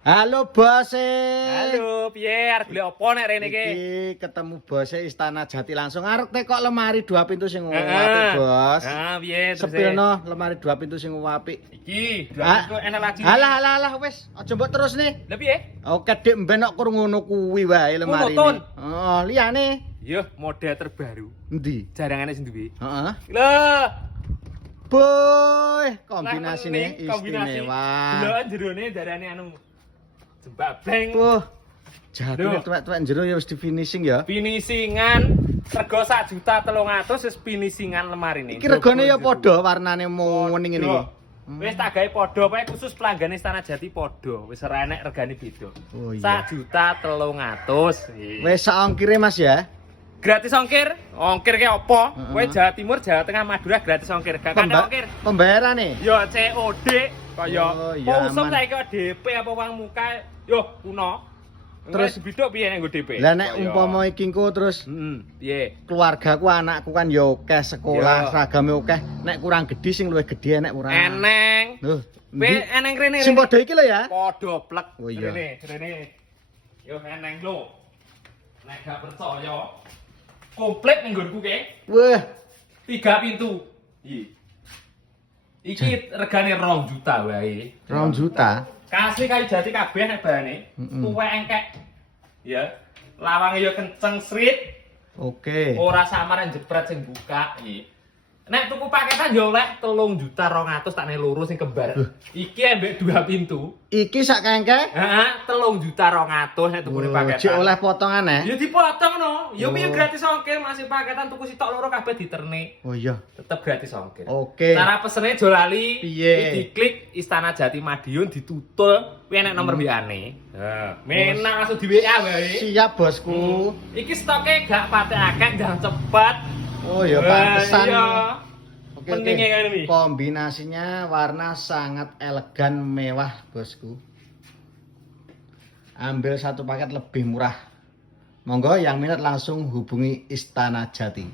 Halo bos. Halo, piye arep golek opo nek rene iki? Iki ketemu bos Istana Jati langsung arep tekok lemari 2 pintu sing apik, Bos. Piye terus? Sepilno lemari 2 pintu sing apik. Iki, dua enak lagi. Alah wis, aja mbok terus nih. Lah piye? Oke, Dik mben kok kurang ngono kuwi wae lemari. Monoton. Oh, liyane. Yo, model terbaru. Endi? Jarangane sing duwe. Heeh. Lah, Boy, kombinasine kombinasi. istimewa. Deloken jerone darane anu jembabeng. Wah. Jatine tuwek-tuwek jero ya wis di finishing ya. Finishingan rego 1.300.000 wis finishingan lemari ini. Iki regane ya padha warnane muni ngene iki. Wis tak gawe padha pokoke khusus pelanggan Istana Jati padha. Wis ora enek regane beda. Oh iya. 1.300.000. Wis sak ongkire Mas ya. Gratis ongkir. Ongkir ki apa? Kowe Jawa Timur, Jawa Tengah, Madura gratis ongkir. Gak ada ongkir. Pembayarane. Yo COD kaya Oh, iya, usum aman. saiki DP apa uang muka yo kuno. Terus bidok piye nek nggo DP? Lah nek umpama iki engko terus piye? keluargaku anakku kan ya akeh sekolah, Yo. seragame akeh. Nek kurang gedhi sing luwih gedhi enek ora. Eneng. Loh, Pe eneng rene. sing padha iki lho ya. Padha plek. Oh, iya. Rene. Yo eneng lho. Nek gak percaya komplit ning nggonku ki. Wah, 3 pintu. Iki regane 2 juta wae. 2 juta. Kasih kayu jati kabeh nek bahane. Tuwek engkek. Ya. Lawange ya kenceng srit. Oke. Ora samar jepret sing buka iki. Nek tuku paketan ya oleh 3.200.000 tak nek loro sing kembar. Iki ambek 2 pintu. Iki sak kengke. Heeh, 3.200.000 nek tukune paketan. Cik oleh potongan Ya dipotong no. Ya piye Oh. gratis ongkir masih paketan tuku sitok loro kabeh diternik. Oh iya. Tetep gratis ongkir. Oke. Cara pesene aja lali. Piye? Diklik Istana Jati Madiun ditutul kuwi enek nomor WA-ne. Heeh. Menak langsung di WA wae. Siap bosku. Iki stoknya gak pate akeh, jangan cepet. Oh ya pantesan. Iya. Oke, Pentingnya kayak ini. Kombinasinya warna sangat elegan mewah bosku. Ambil satu paket lebih murah. Monggo yang minat langsung hubungi Istana Jati.